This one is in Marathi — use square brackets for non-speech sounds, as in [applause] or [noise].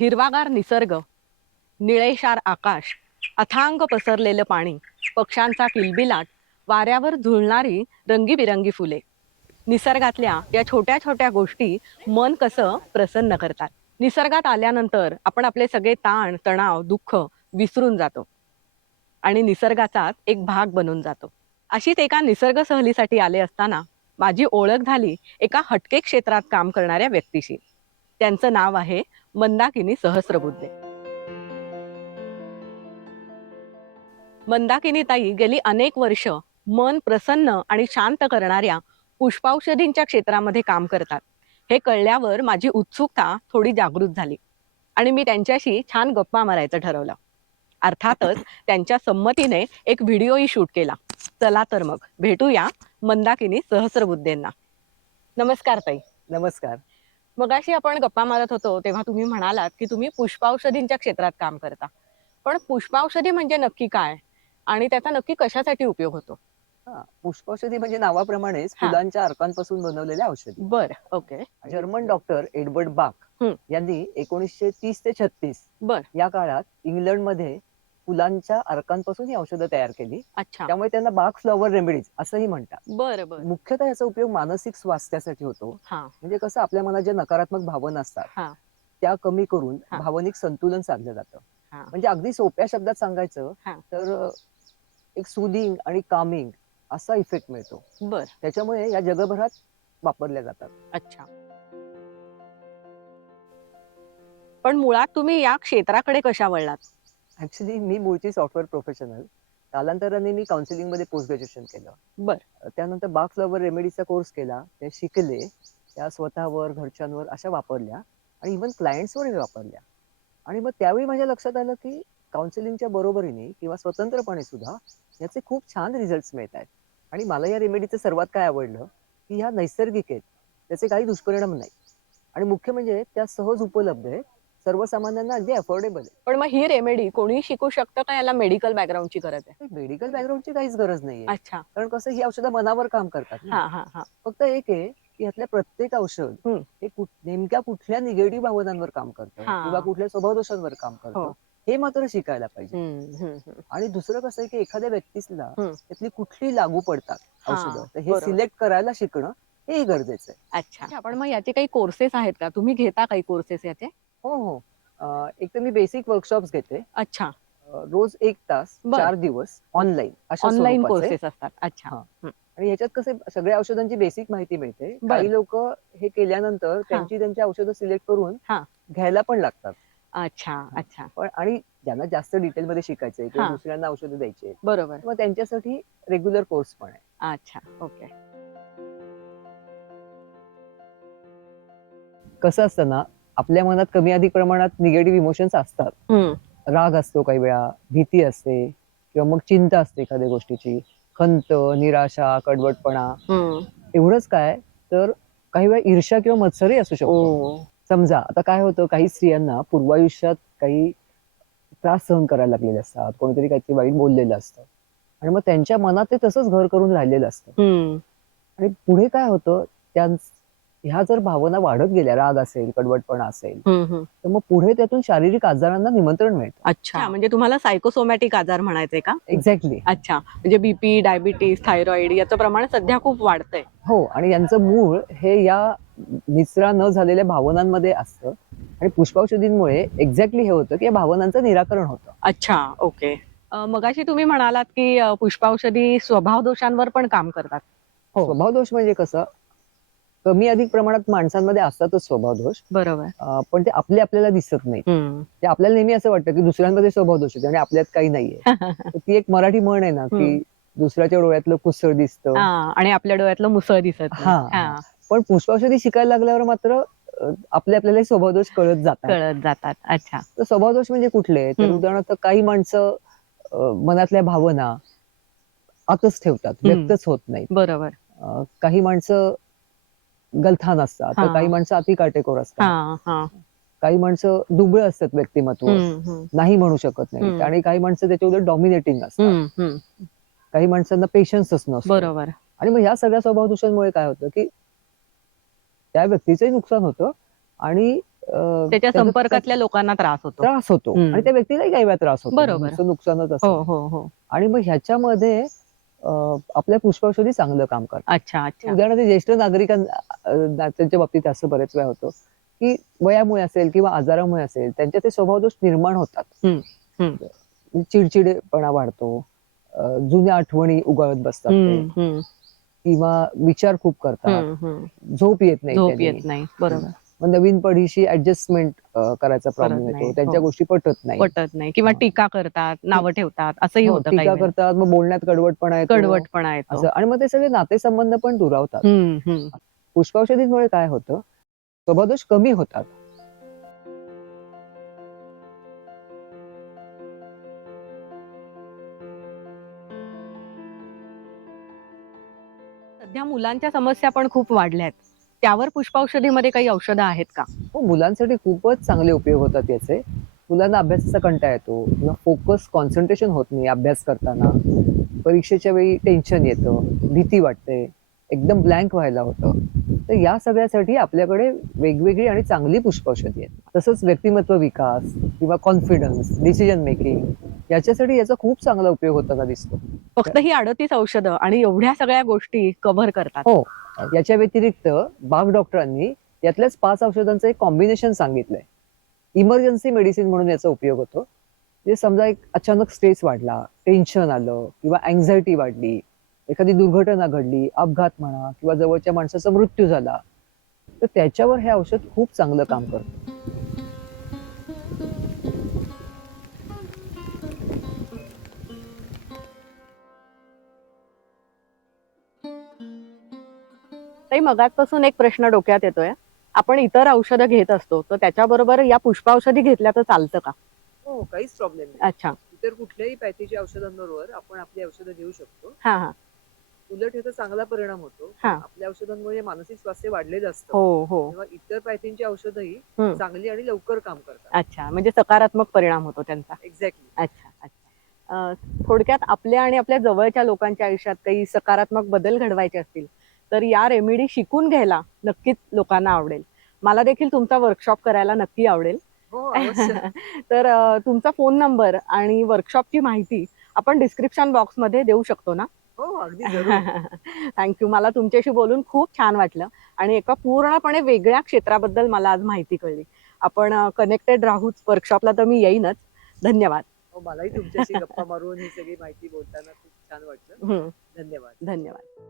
हिरवागार निसर्ग निळेशार आकाश अथांग पसरलेलं पाणी पक्ष्यांचा किलबिलाट वाऱ्यावर झुलणारी रंगीबिरंगी फुले. निसर्गातल्या या छोट्या छोट्या गोष्टी मन कसं प्रसन्न करतात. निसर्गात आल्यानंतर आपण आपले सगळे ताण तणाव दुःख विसरून जातो. आणि निसर्गाचाच एक भाग बनून जातो. अशीच एका निसर्ग सहलीसाठी आले असताना माझी ओळख झाली एका हटके क्षेत्रात काम करणाऱ्या व्यक्तीशी. त्यांचं नाव आहे मंदाकिनी सहस्रबुद्धे. मंदाकिनी ताई गेली अनेक वर्ष मन प्रसन्न आणि शांत करणाऱ्या पुष्पाौषधींच्या क्षेत्रामध्ये काम करतात. हे कळल्यावर माझी उत्सुकता थोडी जागृत झाली आणि मी त्यांच्याशी छान गप्पा मारायचं ठरवलं. अर्थातच त्यांच्या संमतीने एक व्हिडिओही शूट केला. चला तर मग भेटूया मंदाकिनी सहस्रबुद्धेंना. नमस्कार ताई. नमस्कार. मगाशी आपण गप्पा मारत होतो तेव्हा तुम्ही म्हणालात की तुम्ही पुष्पाौषधींच्या क्षेत्रात काम करता. पण पुष्पाौषधी म्हणजे नक्की काय? आणि त्याचा नक्की कशासाठी उपयोग होतो? पुष्पौषधी म्हणजे नावाप्रमाणेच. फुलांच्या अर्कांपासून बनवलेल्या औषधी. बर ओके. जर्मन डॉक्टर एडवर्ड बाक. यांनी एकोणीसशे तीस ते छत्तीस बर. या काळात इंग्लंडमध्ये फुलांच्या अर्कांपासून ही औषधं तयार केली. अच्छा. त्यामुळे त्यांना बाक फ्लॉवर रेमेडीज असंही म्हणतात. बर बर. मुख्यतः याचा उपयोग मानसिक स्वास्थ्यासाठी होतो. हा. म्हणजे कसं आपल्या मनात ज्या नकारात्मक भावना असतात. त्या कमी करून हा. भावनिक संतुलन साधलं जातं. हा. म्हणजे अगदी सोप्या शब्दात सांगायचं हा. तर एक सुदिंग आणि कामिंग असा इफेक्ट मिळतो. बर. त्याच्यामुळे या जगभरात वापरल्या जातात. अच्छा. पण मुळात तुम्ही या क्षेत्राकडे कशा वळलात? ऍक्च्युली मी मूळची सॉफ्टवेअर प्रोफेशनल कालांतराने मी काउन्सिलिंगमध्ये पोस्ट ग्रॅज्युएशन केलं. बर. त्यानंतर बाग फ्लॉवर रेमेडीचा कोर्स केला. ते शिकले. त्या स्वतःवर घरच्यांवर अशा वापरल्या. आणि इव्हन क्लायंट्सवरही वापरल्या. आणि मग त्यावेळी माझ्या लक्षात आलं की काउन्सिलिंगच्या बरोबरीने किंवा स्वतंत्रपणे सुद्धा याचे खूप छान रिझल्ट मिळत आहेत. आणि मला या रेमेडीचं सर्वात काय आवडलं? की ह्या नैसर्गिक आहेत. त्याचे काही दुष्परिणाम नाही. आणि मुख्य म्हणजे त्या सहज उपलब्ध आहेत. सर्वसामान्यांना अगदी अफोर्डेबल आहे पण मग ही रेमेडी कोणी शिकू शकतं का याला मेडिकल बॅकग्राऊंडची गरज आहे मेडिकल बॅकग्राऊंडची काहीच गरज नाहीये अच्छा कारण कसं ही औषधं मनावर काम करतात ना. हा हा हा फक्त एक आहे की यातल्या प्रत्येक औषध हम्म. हे कुठ- नेमक्या कुठल्या निगेटिव्ह भावनांवर काम करतं हा. किंवा कुठल्या स्वभावदोषांवर काम करतं हो. हे मात्र शिकायला पाहिजे हम्म, हम्म, हम्म. आणि दुसरं कसं आहे की एखाद्या व्यक्तीला हम्म. त्यातली कुठली लागू पडतात हा, औषधं तर हे बरोबर. सिलेक्ट करायला शिकणं हेही गरजेचं आहे अच्छा पण मग याचे काही कोर्सेस आहेत का तुम्ही घेता काही कोर्सेस याचे हो हो. अं, एक तर मी बेसिक वर्कशॉप्स घेते. अच्छा. अं, रोज एक तास बरं. चार दिवस ऑनलाईन अशा ऑनलाईन स्वरूपाचे. कोर्सेस असतात. अच्छा. हा. आणि ह्याच्यात कसे सगळ्या औषधांची बेसिक माहिती मिळते. बरं. काही लोक हे केल्यानंतर त्यांची त्यांची औषधं सिलेक्ट करून हा. घ्यायला पण लागतात. अच्छा अच्छा. पण आणि ज्यांना जास्त डिटेल मध्ये शिकायचंय किंवा हा. दुसऱ्यांना औषधं द्यायची आहेत, बरोबर. मग त्यांच्यासाठी रेग्युलर कोर्स पण आहे. अच्छा. ओके कसं असतं ना आपल्या मनात कमी अधिक प्रमाणात निगेटिव्ह इमोशन्स असतात. राग असतो काही वेळा भीती असते किंवा मग चिंता असते एखाद्या गोष्टीची. खंत निराशा कडवटपणा. एवढंच काय? तर काही वेळा ईर्ष्या किंवा मत्सरही असू शकतो. ओ समजा आता काय होतं? काही स्त्रियांना पूर्वायुष्यात काही त्रास सहन करायला लागलेले असतात. कोणीतरी काहीतरी वाईट बोललेलं असतं. आणि मग त्यांच्या मनात ते तसंच घर करून राहिलेलं असतं. आणि पुढे काय होतं? त्या ह्या जर भावना वाढत गेल्या राग असेल कडवटपणा असेल. तर मग पुढे त्यातून शारीरिक आजारांना निमंत्रण मिळतं. अच्छा. म्हणजे तुम्हाला सायकोसोमॅटिक आजार म्हणायचे का? एक्झॅक्टली अच्छा म्हणजे बीपी डायबिटीस थायरॉइड याचं प्रमाण सध्या खूप वाढतंय. हो आणि यांचं मूळ हे या निचरा न झालेल्या भावनांमध्ये असतं. आणि पुष्पाौषधींमुळे एक्झॅक्टली हे होतं की या भावनांचं निराकरण होतं. अच्छा ओके. मगाशी तुम्ही म्हणालात की पुष्पाौषधी स्वभाव दोषांवर पण काम करतात. हो. स्वभाव दोष म्हणजे कसं? कमी अधिक प्रमाणात माणसांमध्ये असतातच स्वभाव दोष. बरोबर. पण ते आपले आपल्याला दिसत नाही. ते आपल्याला नेहमी असं वाटतं की दुसऱ्यांमध्ये स्वभाव दोष आणि आपल्यात काही नाहीये. [laughs] ती एक मराठी म्हण आहे ना की. दुसऱ्याच्या डोळ्यातलं कुसळ दिसतं. आणि आपल्या डोळ्यातलं मुसळ दिसत नाही. हा, पण पुष्पाौषधी शिकायला लागल्यावर मात्र आपले आपल्याला स्वभाव दोष कळत जातात. कळत जातात. अच्छा. तर स्वभाव दोष म्हणजे कुठले? तर. उदाहरणार्थ काही माणसं मनातल्या भावना आतच ठेवतात. व्यक्तच होत नाहीत. बरोबर. काही माणसं गलथान असतात. तर हा. काही माणसं अति काटेकोर असतात. हा हा. काही माणसं दुबळ असतात व्यक्तिमत्व हम्म, हम्म, नाही म्हणू शकत नाही हम्म. आणि काही माणसं त्याच्यावर डॉमिनेटिंग असतात. हम्म, हम्म. काही माणसांना पेशन्सच नसतो. बरोबर. आणि मग ह्या सगळ्या स्वभाव दोषांमुळे काय होतं की त्या व्यक्तीचंही नुकसान होतं आणि अं, त्याच्या त्याचा संपर्कातल्या लोकांना त्रास होतो. त्रास होतो. हम्म. आणि त्या व्यक्तीलाही काही वेळा त्रास होतो. बरोबर. नुकसानच हो असतं हो हो. आणि मग ह्याच्यामध्ये आपल्या पुष्पौषधी चांगलं काम करतात अच्छा अच्छा. उदाहरणार्थ ज्येष्ठ नागरिकांना त्यांच्या बाबतीत असं बरेच वेळा होतं की वयामुळे असेल किंवा आजारामुळे असेल त्यांच्या ते स्वभाव दोष निर्माण होतात. चिडचिडेपणा वाढतो जुन्या आठवणी उगाळत बसतात किंवा विचार खूप करतात. झोप. येत नाही बरोबर. मग नवीन पिढीशी ऍडजस्टमेंट करायचा प्रॉब्लेम येतो. नाही. त्यांच्या हो. गोष्टी पटत नाही. पटत नाही. किंवा हा. टीका करतात नावं ठेवतात. असंही हो, होतं टीका. करतात मग बोलण्यात कडवटपणा येतो कडवटपणा येतो असं. आणि मग ते सगळे नातेसंबंध पण दुरावतात. पुष्पौषधींमुळे काय होतं? स्वभावदोष कमी होतात. सध्या मुलांच्या समस्या पण खूप वाढल्या आहेत त्यावर पुष्पौषधीमध्ये काही औषधं आहेत का? हो मुलांसाठी खूपच चांगले उपयोग होतात याचे. मुलांना अभ्यासाचा कंटाळा येतो किंवा फोकस कॉन्सन्ट्रेशन होत नाही अभ्यास करताना. परीक्षेच्या वेळी टेन्शन येतं भीती वाटते एकदम ब्लँक व्हायला होतं. तर या सगळ्यासाठी आपल्याकडे वेगवेगळी आणि चांगली पुष्पौषधी आहेत. तसंच व्यक्तिमत्व विकास किंवा कॉन्फिडन्स डिसिजन मेकिंग याच्यासाठी याचा खूप चांगला उपयोग होताना दिसतो. फक्त ही अडतीस औषधं आणि एवढ्या सगळ्या गोष्टी कव्हर करतात. हो. याच्या व्यतिरिक्त बाग डॉक्टरांनी यातल्याच पाच औषधांचं एक कॉम्बिनेशन सांगितलंय. इमर्जन्सी मेडिसिन म्हणून याचा उपयोग होतो. जे समजा एक अचानक स्ट्रेस वाढला टेन्शन आलं किंवा अँझायटी वाढली एखादी दुर्घटना घडली अपघात म्हणा किंवा जवळच्या माणसाचा मृत्यू झाला तर त्याच्यावर हे औषध खूप चांगलं काम करतं. ताई मगाचपासून एक प्रश्न डोक्यात येतोय. आपण इतर औषधं घेत असतो तर त्याच्याबरोबर या पुष्पाऔषधी घेतल्या तर चालतं का? हो काहीच प्रॉब्लेम अच्छा. इतर कुठल्याही पॅथीच्या औषधांबरोबर आपण आपली औषधं घेऊ शकतो. हा हा. उलट याचा चांगला परिणाम होतो. हा. आपल्या औषधांमुळे मानसिक स्वास्थ्य वाढलेलं असतं हो हो. तेव्हा इतर पॅथींची औषधही हम्म. चांगली आणि लवकर काम करतात. अच्छा म्हणजे सकारात्मक परिणाम होतो त्यांचा. एक्झॅक्टली अच्छा अच्छा. अं, थोडक्यात आपल्या आणि आपल्या जवळच्या लोकांच्या आयुष्यात काही सकारात्मक बदल घडवायचे असतील? तर या रेमेडी शिकून घ्यायला नक्कीच लोकांना आवडेल. मला देखील तुमचा वर्कशॉप करायला नक्की आवडेल. हो [laughs] तर तुमचा फोन नंबर आणि वर्कशॉपची माहिती आपण डिस्क्रिप्शन बॉक्समध्ये देऊ शकतो ना? हो थँक्यू [laughs] मला तुमच्याशी बोलून खूप छान वाटलं आणि एका पूर्णपणे वेगळ्या क्षेत्राबद्दल मला आज माहिती कळली. आपण कनेक्टेड राहूच वर्कशॉपला तर मी येईनच. धन्यवाद. हो, मलाही तुमच्याशी गप्पा मारून ही सगळी माहिती बोलताना खूप छान वाटलं. धन्यवाद. धन्यवाद.